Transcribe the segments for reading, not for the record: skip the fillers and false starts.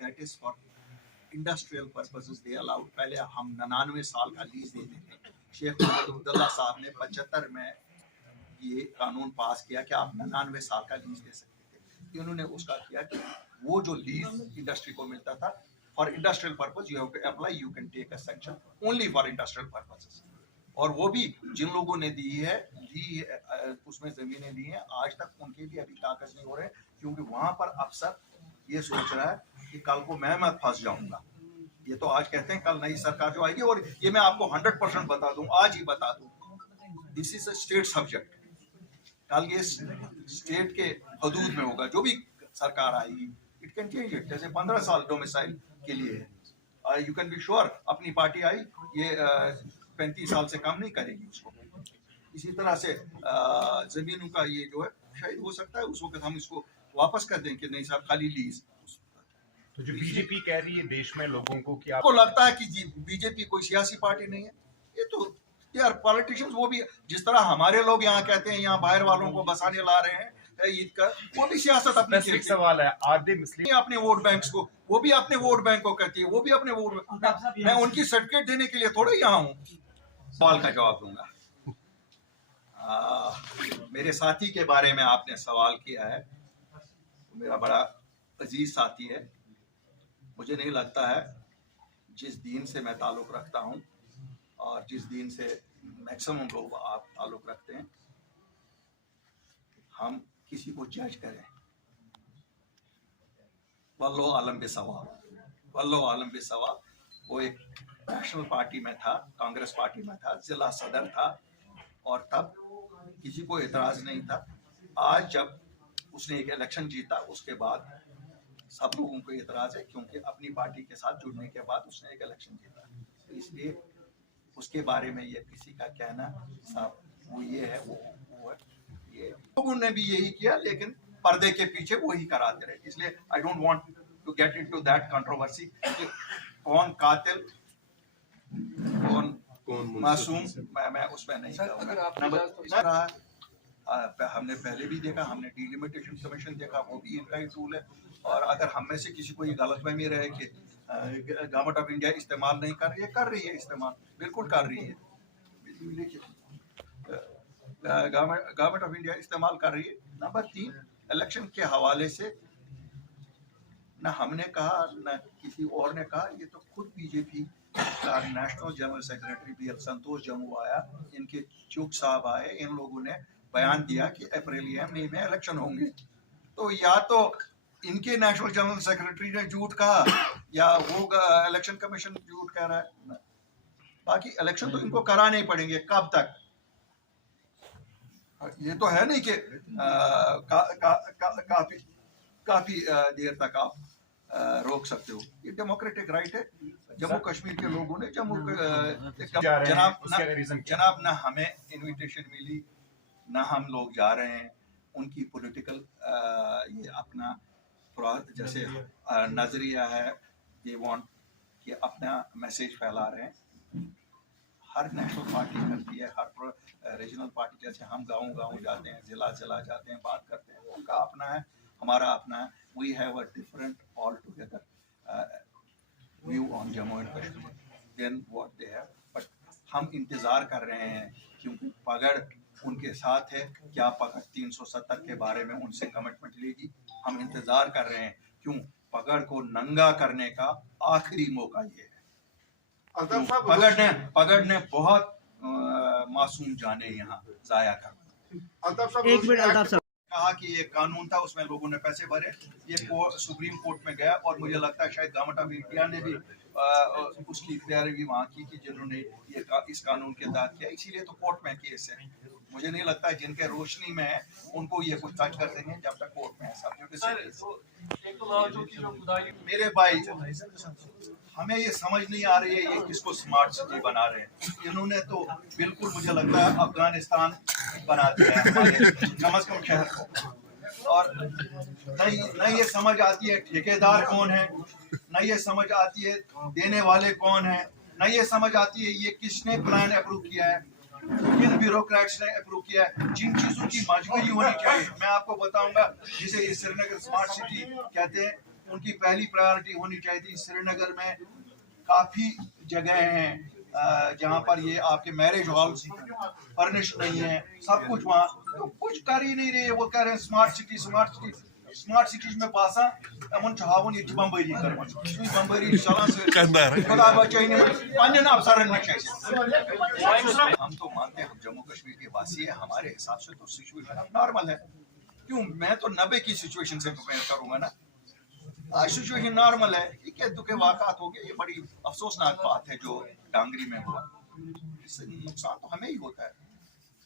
that is for industrial purposes they allowed. पहले हम 99 साल का लीज देते थे। शेख मोहम्मद अब्दुल्ला साहब ने 75 में ये कानून पास किया कि आप 99 साल का लीज दे सकते थे। इन्होंने उसका किया कि वो जो लीज इंडस्ट्री को मिलता था for industrial purpose, you have to apply, you can take a section only for industrial purposes. और वो भी जिन लोगों ने दी है उसमें जमीनें दी हैं, आज तक उनके भी अभी कागज नहीं हो रहे, क्योंकि वहां पर अफसर ये सोच रहा है कि कल को मैं मत फंस जाऊंगा। ये तो आज कहते हैं कल नई सरकार जो आएगी, और ये मैं आपको 100% बता दूं, आज ही बता दूं, this is a state subject. कल ये स्टेट के हदूद में होगा, जो भी सरकार आएगी इट कैन चेंज इट। जैसे 15 साल डोमिसाइल के लिए है, यू कैन बी श्योर अपनी पार्टी आई ये 35 साल से कम नहीं करेगी उसको। इसी तरह से जमीनों का ये जो है शायद हो सकता है उस वक्त हम इसको वापस कर दें कि नहीं साहब खाली लीज। तो जो बीजेपी कह रही है देश में लोगों को कि आपको लगता है कि बीजेपी कोई सियासी पार्टी नहीं है? ये तो यार पॉलिटिशियंस, वो भी जिस तरह हमारे लोग यहाँ कहते हैं यहाँ बाहर वालों को बसाने ला रहे हैं ईद का, वो भी सियासत अपनी सवाल है। आधे मुस्लिम अपने वोट बैंक को, वो भी अपने वोट बैंक को कहती है, वो भी अपने वोट, मैं उनकी सर्टिफिकेट देने के लिए थोड़ा यहाँ हूँ। सवाल का जवाब दूंगा। मेरे साथी के बारे में आपने सवाल किया है, मेरा बड़ा अजीज साथी है। मुझे नहीं लगता है जिस दीन से मैं ताल्लुक़ रखता हूँ और जिस दीन से मैक्सिमम लोग आप ताल्लुक़ रखते हैं, हम किसी को जज करें। वल्लो आलम बेसवाब, वल्लो आलम बेसवाब। वो एक नेशनल पार्टी में था, कांग्रेस पार्टी में था, जिला सदर था, और तब किसी को एतराज़ नहीं था। आज जब उसने एक इलेक्शन जीता, उसके बाद सब लोगों को एतराज़ है, क्योंकि अपनी पार्टी के साथ जुड़ने के बाद उसने एक इलेक्शन जीता। तो इसलिए उसके बारे में ये किसी का कहना साहब वो ये है वो है, ये लोगों ने भी यही किया, लेकिन पर्दे के पीछे वही कराते रहे। इसलिए I don't want to get into that controversy कि कौन कातिल कौन मासूम, मैं उसमें नहीं जाऊंगा। हमने पहले भी देखा, हमने डिलिमिटेशन कमीशन देखा, वो भी इनका ही टूल है। और अगर हम में से किसी को ये गलतफहमी रहे कि गवर्नमेंट ऑफ इंडिया इस्तेमाल नहीं कर रही है, इस्तेमाल बिल्कुल कर रही है। गवर्नमेंट ऑफ इंडिया इस्तेमाल कर रही है। नंबर 3, इलेक्शन के हवाले से न हमने कहा न किसी और ने कहा, ये तो खुद बीजेपी का नेशनल जनरल सेक्रेटरी भी संतोष जम्मू आया, इनके चुग साहब आए, इन लोगों ने बयान दिया कि अप्रैल या मई में इलेक्शन होंगे। तो या तो इनके नेशनल जनरल सेक्रेटरी ने झूठ कहा या वो इलेक्शन कमीशन झूठ कह रहा है। बाकी इलेक्शन तो इनको कराने ही पड़ेंगे। कब तक? ये तो है नहीं कि काफी देर तक आप रोक सकते हो। ये डेमोक्रेटिक राइट है। जम्मू कश्मीर के लोगों ने जनाब ना हमें इनविटेशन मिली, ना हम लोग जा रहे हैं। उनकी पॉलिटिकल ये अपना जैसे नजरिया है, ये वांट कि अपना मैसेज फैला रहे हैं। हर नेशनल पार्टी करती है, हर रीजनल पार्टी, जैसे हम गाँव जाते हैं, जिला जाते हैं, बात करते हैं, उनका अपना है, हमारा अपना है। We have a different altogether view on Jammu and Kashmir than what they have. But हम इंतज़ार कर रहे हैं, क्योंकि पगड़ उनके साथ है। क्या पगड़ 370 के बारे में उनसे कमिटमेंट लेगी? हम इंतज़ार कर रहे हैं। क्यों? पगड़ को नंगा करने का आखिरी मौका ये है। पगड़ ने बहुत मासूम जाने यहाँ जाया कर कहा कि ये कानून था, उसमें लोगों ने पैसे भरे, ये सुप्रीम कोर्ट में गया, और मुझे लगता है शायद गवर्नमेंट ऑफ इंडिया ने भी उसकी पैरवी वहाँ की कि जिन्होंने ये इस कानून के तहत किया, इसीलिए तो कोर्ट में केस है। मुझे नहीं लगता है जिनके रोशनी में है उनको ये कुछ टच कर देंगे जब तक कोर्ट में है। मेरे भाई, हमें ये समझ नहीं आ रही है ये किसको स्मार्ट सिटी बना रहे हैं। इन्होंने तो बिल्कुल मुझे लगता है अफगानिस्तान बना दिया है हमारे कम अज कम शहर को। और नहीं ये समझ आती है ठेकेदार कौन है, न ये समझ आती है देने वाले कौन है, न ये समझ आती है ये किसने प्लान अप्रूव किया है, किन ब्यूरोक्रेट्स ने अप्रूव किया है। जिन चीजों की मजबूरी होनी चाहिए, मैं आपको बताऊंगा, जिसे ये श्रीनगर स्मार्ट सिटी कहते हैं, उनकी पहली प्रायोरिटी होनी चाहिए थी। श्रीनगर में काफी जगह हैं जहाँ पर ये आपके मैरिज हॉल्स फर्निश नहीं है, सब कुछ वहाँ तो कुछ कर ही नहीं रहे। वो कह रहे हैं स्मार्ट सिटीज में बासा यमन हावन ये बम्बरी कर बम्बरी चलान खुदा बचाने पन्न अफसरन में हम तो मानते हैं हम जम्मू कश्मीर के वासी है, हमारे हिसाब से तो सिचुएशन नॉर्मल है। क्यों मैं तो 90 की सिचुएशन से कंपेयर करूंगा ना, आज सिचुएशन नॉर्मल है। ये क्या दुखे वाक़ात हो गए, ये बड़ी अफसोसनाक बात है जो डांगरी में हुआ। इससे नुकसान तो हमें ही होता है,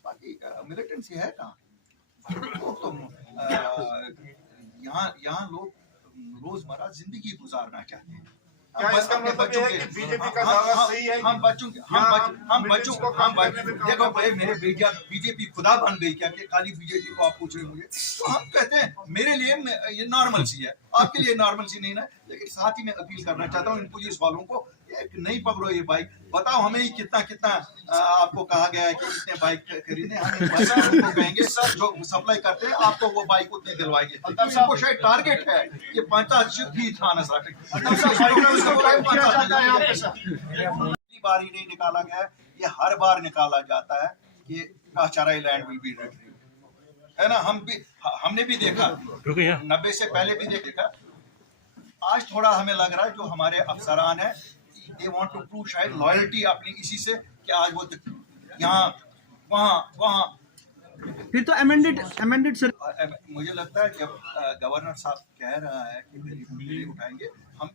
बाकी मिलिटेंसी है कहाँ। तो यहाँ लोग रोजमर्रा जिंदगी गुजारना चाहते हैं। क्या इसका मतलब ये है कि बीजेपी का दावा सही है? देखो भाई मेरे बीजेपी खुदा बन गई क्या कि खाली बीजेपी को आप पूछ रहे मुझे, तो हम कहते हैं मेरे लिए ये नॉर्मल सी है, आपके लिए नॉर्मल सी नहीं ना। लेकिन साथ ही मैं अपील करना चाहता हूँ इन पुलिस वालों को, एक नहीं पकड़ो ये बाइक, बताओ हमें ही कितना आपको कहा गया है कि इतने बाइक खरीदे, हम उनको कहेंगे सर जो सप्लाई करते हैं आपको वो बाइक उतने दिलवाएंगे। इनको शायद टारगेट है कि 50 ही थाना बारी नहीं निकाला गया है, ये हर बार निकाला जाता है कि काचाराई लैंड विल बी रिट्रीव्ड, है ना। हमने भी देखा 90 से पहले भी देखा। आज थोड़ा हमें लग रहा है जो हमारे अफसरान है दे वांट टू प्रूव शायद लॉयल्टी अपनी इसी से कि आज वो यहाँ वहाँ फिर तो अमेंडेड सर। मुझे लगता है जब गवर्नर साहब कह रहा है कि मेरी उठाएंगे, हम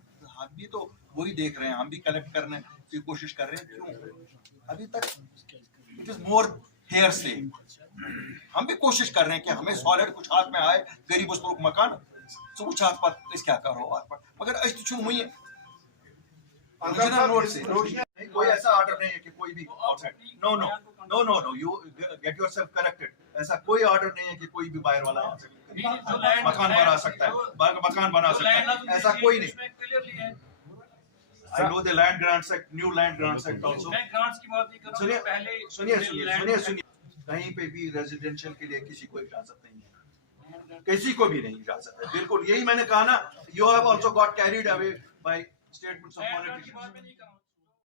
भी तो वही देख रहे हैं, हम भी कलेक्ट करने की कोशिश कर रहे हैं। क्यों अभी तक इट इज मोर हेयर से, हम भी कोशिश कर रहे हैं कि हमें सॉलिड कुछ हाथ में आए, गरीब उस मकान सब कुछ हाथ पर इस क्या करो मगर अस्त मुझे रोड से कोई ऐसा ऑर्डर नहीं है कि कोई भी no you get yourself corrected. ऐसा कोई ऑर्डर नहीं है कि कोई भी बाहर वाला मकान बना सकता है, ऐसा कोई नहीं। I know the land grants act, new land grants act also. सुनिए कहीं पे भी रेजिडेंशियल के लिए किसी को इजाजत नहीं है, किसी को भी नहीं इजाजत है। बिल्कुल यही मैंने कहा ना, you have also got carried away by statements of politicians.